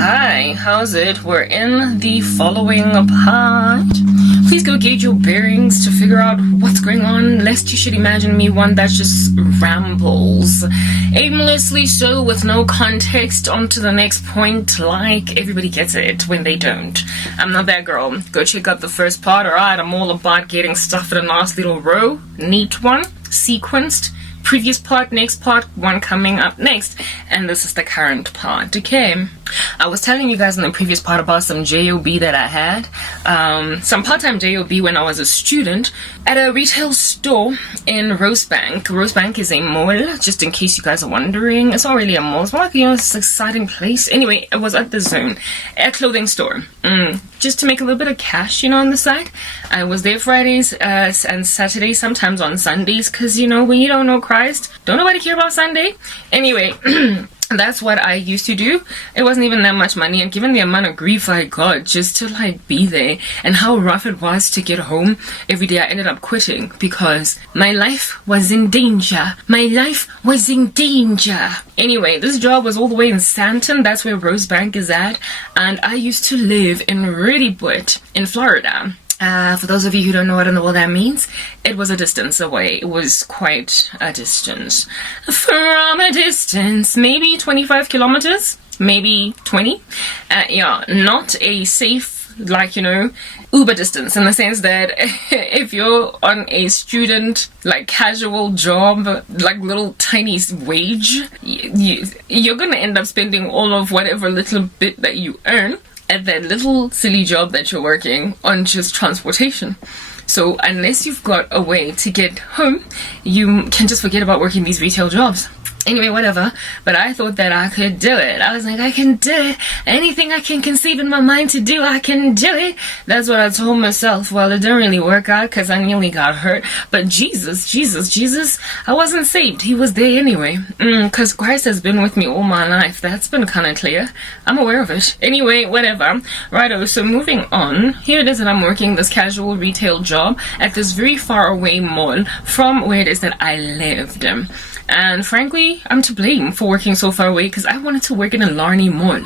Hi, how's it? We're in the following part. Please go gauge your bearings to figure out what's going on, lest you should imagine me one that just rambles aimlessly, so with no context, on to the next point, like everybody gets it when they don't. I'm not that girl. Go check out the first part. Alright, I'm all about getting stuff in a nice little row, neat one, sequenced. Previous part, next part, one coming up next, and this is the current part. Okay, I was telling you guys in the previous part about some job that I had, some part-time job when I was a student at a retail store in Rosebank. Rosebank is a mall, just in case you guys are wondering. It's not really a mall, it's more like, it's an exciting place. Anyway, it was at the Zone, a clothing store, just to make a little bit of cash, on the side. I was there Fridays and Saturdays, sometimes on Sundays, because when you don't know Christ, don't nobody care about Sunday. Anyway, that's what I used to do. It wasn't even that much money, and given the amount of grief I got just to be there and how rough it was to get home every day, I ended up quitting because my life was in danger. My life was in danger. Anyway, this job was all the way in Santon. That's where Rosebank is at, and I used to live in Reprobate in Florida. For those of you who don't know what in the world that means, it was a distance away. It was quite a distance. From a distance, maybe 25 kilometers, maybe 20. Yeah, not a safe, Uber distance, in the sense that if you're on a student, casual job, little tiny wage, you're gonna end up spending all of whatever little bit that you earn at that little silly job that you're working on just transportation. So unless you've got a way to get home, you can just forget about working these retail jobs. Anyway, whatever, but I thought that I could do it. I was like, I can do it. Anything I can conceive in my mind to do, I can do it. That's what I told myself. Well, it didn't really work out because I nearly got hurt. But Jesus, I wasn't saved. He was there anyway. Because Christ has been with me all my life. That's been kind of clear. I'm aware of it. Anyway, whatever. Righto, so moving on. Here it is that I'm working this casual retail job at this very far away mall from where it is that I lived. And frankly, I'm to blame for working so far away because I wanted to work in a Larney mall.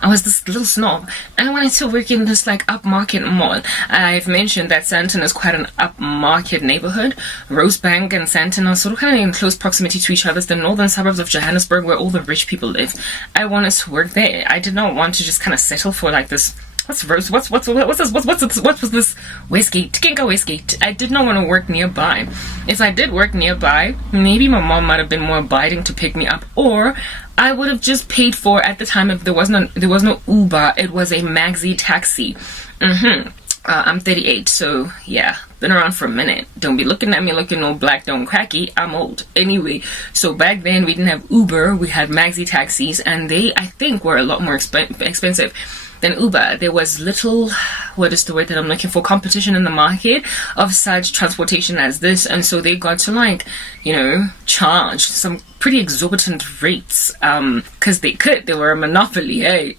I was this little snob and I wanted to work in this upmarket mall. I've mentioned that Santon is quite an upmarket neighborhood. Rosebank and Santon are sort of kind of in close proximity to each other. It's the northern suburbs of Johannesburg where all the rich people live. I wanted to work there. I did not want to just kind of settle for this. What's this? What was this? Westgate, Kinka Westgate. I did not want to work nearby. If I did work nearby, maybe my mom might have been more abiding to pick me up, or I would have just paid for, at the time, if there was no Uber, it was a maxi taxi. I'm 38, so yeah, been around for a minute. Don't be looking at me looking all black, don't cracky. I'm old. Anyway, so back then we didn't have Uber, we had maxi taxis, and they, I think, were a lot more expensive than Uber. There was little, what is the word that I'm looking for, competition in the market of such transportation as this, and so they got to charge some pretty exorbitant rates, because they were a monopoly, hey.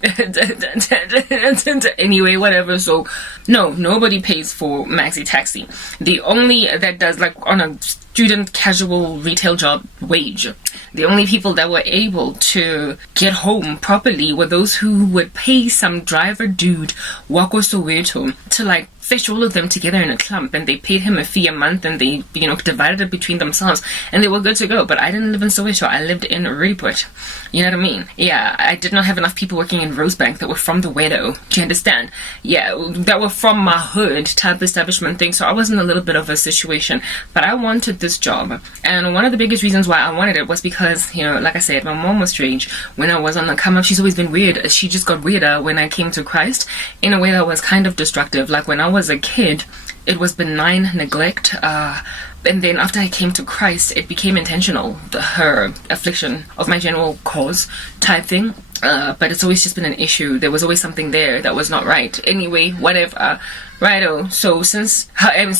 Anyway, whatever, so no, nobody pays for maxi taxi. The only that does, on a student casual retail job wage, the only people that were able to get home properly were those who would pay some driver dude, Wako Soweto, to fetch all of them together in a clump, and they paid him a fee a month, and they divided it between themselves, and they were good to go. But I didn't live in Soweto, I lived in Reprobate. You know what I mean? Yeah, I did not have enough people working in Rosebank that were from the Wedo. Do you understand? Yeah, that were from my hood type establishment thing, so I was in a little bit of a situation, but I wanted this job, and one of the biggest reasons why I wanted it was because, like I said, my mom was strange when I was on the come up. She's always been weird. She just got weirder when I came to Christ in a way that was kind of destructive. When I was a kid, it was benign neglect, and then after I came to Christ, it became intentional, her affliction of my general cause type thing. But it's always just been an issue. There was always something there that was not right. Anyway, whatever. Righto. So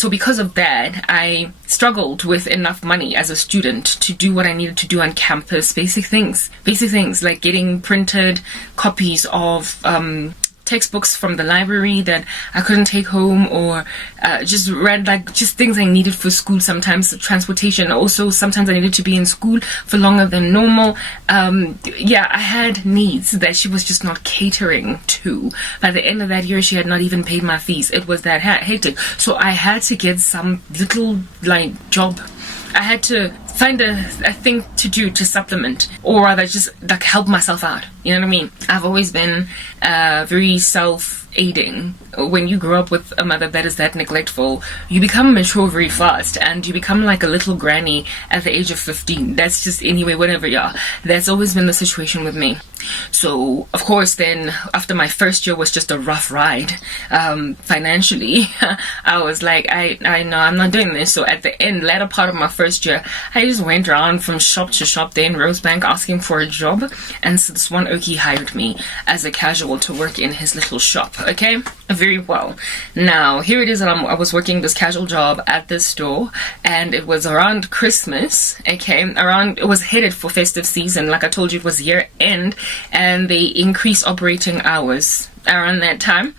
because of that, I struggled with enough money as a student to do what I needed to do on campus. Basic things like getting printed copies of textbooks from the library that I couldn't take home, or just read like just things I needed for school, sometimes transportation. Also, sometimes I needed to be in school for longer than normal. Yeah, I had needs that she was just not catering to. By the end of that year, she had not even paid my fees. It was that hectic. So I had to get some little like job. I had to find a thing to do to supplement, or rather just like help myself out. You know what I mean? I've always been very self-aiding. When you grow up with a mother that is that neglectful, you become mature very fast, and you become like a little granny at the age of 15. That's just, anyway, whatever you are. That's always been the situation with me. So, of course, then after my first year was just a rough ride, financially, I was like, I know I'm not doing this. So at the latter part of my first year, I just went around from shop to shop there in Rosebank asking for a job. And so this one Okie hired me as a casual to work in his little shop. Okay, very well. Now, here it is that I was working this casual job at this store, and it was around Christmas. Okay, it was headed for festive season. Like I told you, it was year end, and they increase operating hours around that time.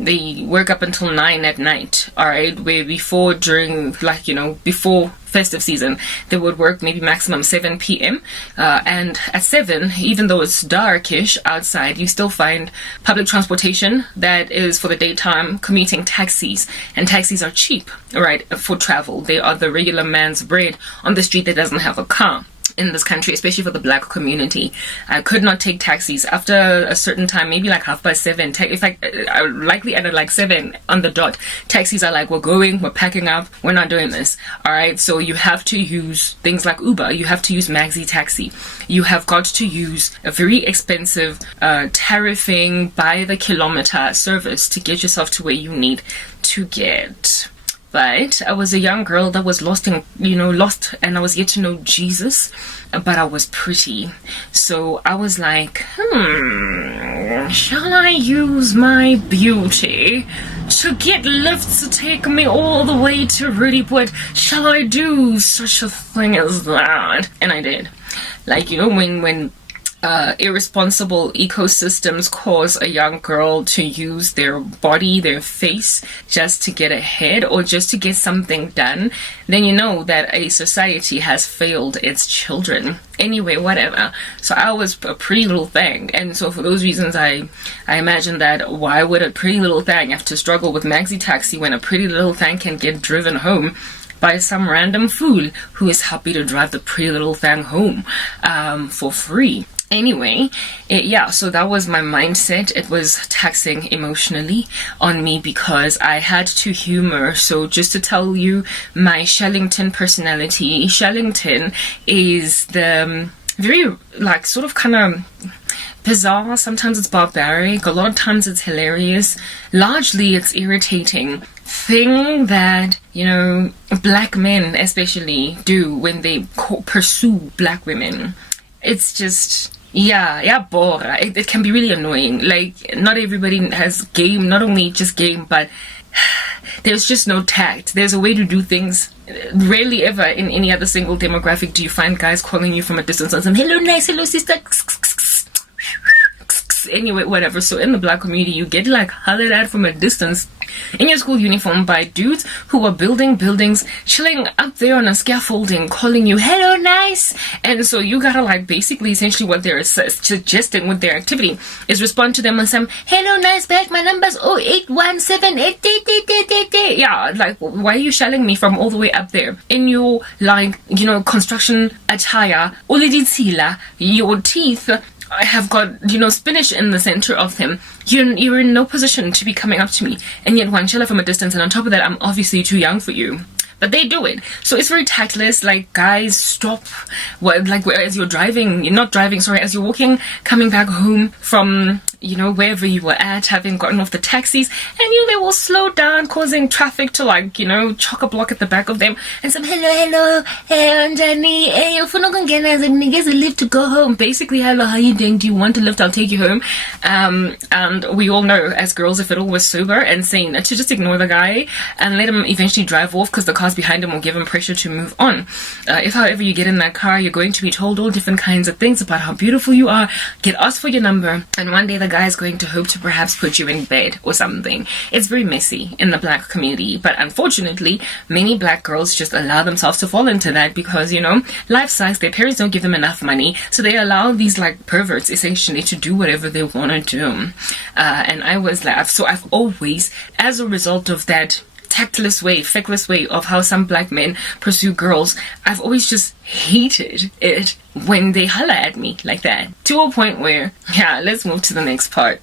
They work up until 9 at night, alright, where before, during, like, before festive season, they would work maybe maximum 7 p.m. And at 7, even though it's darkish outside, you still find public transportation that is for the daytime commuting taxis. And taxis are cheap, right, for travel. They are the regular man's bread on the street that doesn't have a car in this country, especially for the black community. I could not take taxis after a certain time, maybe like 7:30. In fact, likely at like 7 on the dot, taxis are like, we're going, we're packing up, we're not doing this. All right, so you have to use things like Uber, you have to use Maxi Taxi, you have got to use a very expensive tariffing by the kilometer service to get yourself to where you need to get. But I was a young girl that was lost, and I was yet to know Jesus, but I was pretty. So I was like, shall I use my beauty to get lifts to take me all the way to Reprobate? Shall I do such a thing as that? And I did. Like, when irresponsible ecosystems cause a young girl to use their body, their face, just to get ahead or just to get something done, then you know that a society has failed its children. Anyway, whatever. So I was a pretty little thing, and so for those reasons, I imagine that why would a pretty little thing have to struggle with Maxi Taxi when a pretty little thing can get driven home by some random fool who is happy to drive the pretty little thing home for free. Anyway, so that was my mindset. It was taxing emotionally on me because I had to humor. So just to tell you my Shellington personality, Shellington is the very, like, sort of kind of bizarre. Sometimes it's barbaric, a lot of times it's hilarious, largely it's irritating thing that black men especially do when they pursue black women. It's just bora. It can be really annoying. Like, not everybody has game, not only just game, but there's just no tact. There's a way to do things. Rarely ever in any other single demographic do you find guys calling you from a distance and saying, hello nice, hello sister, anyway, whatever. So in the black community, you get like hollered at from a distance in your school uniform by dudes who are building buildings, chilling up there on a scaffolding, calling you hello nice. And so you gotta, like, basically essentially what they're suggesting with their activity is respond to them on some hello nice back, my number's 08178. Yeah, like, why are you shelling me from all the way up there in your, like, construction attire, your teeth have got, spinach in the center of them. You're in no position to be coming up to me, and yet one chiller from a distance, and on top of that, I'm obviously too young for you. But they do it. So it's very tactless. Like, guys, stop. As you're as you're walking, coming back home from, wherever you were at, having gotten off the taxis, and they will slow down, causing traffic to, chock a block at the back of them, and some, hello, hey, Anjani, hey, if we're not gonna get a lift to go home. Basically, hello, how you doing? Do you want a lift? I'll take you home. And we all know, as girls, if it all was sober and sane, to just ignore the guy and let him eventually drive off, because the cars behind him will give him pressure to move on. If, however, you get in that car, you're going to be told all different kinds of things about how beautiful you are, get asked for your number, and one day the a guy is going to hope to perhaps put you in bed or something. It's very messy in the black community, but unfortunately, many black girls just allow themselves to fall into that because, you know, life sucks. Their parents don't give them enough money, so they allow these like perverts essentially to do whatever they want to do. And I was like, so I've always, as a result of that tactless way, feckless way of how some black men pursue girls, I've always just hated it when they holler at me like that, to a point where, yeah, let's move to the next part.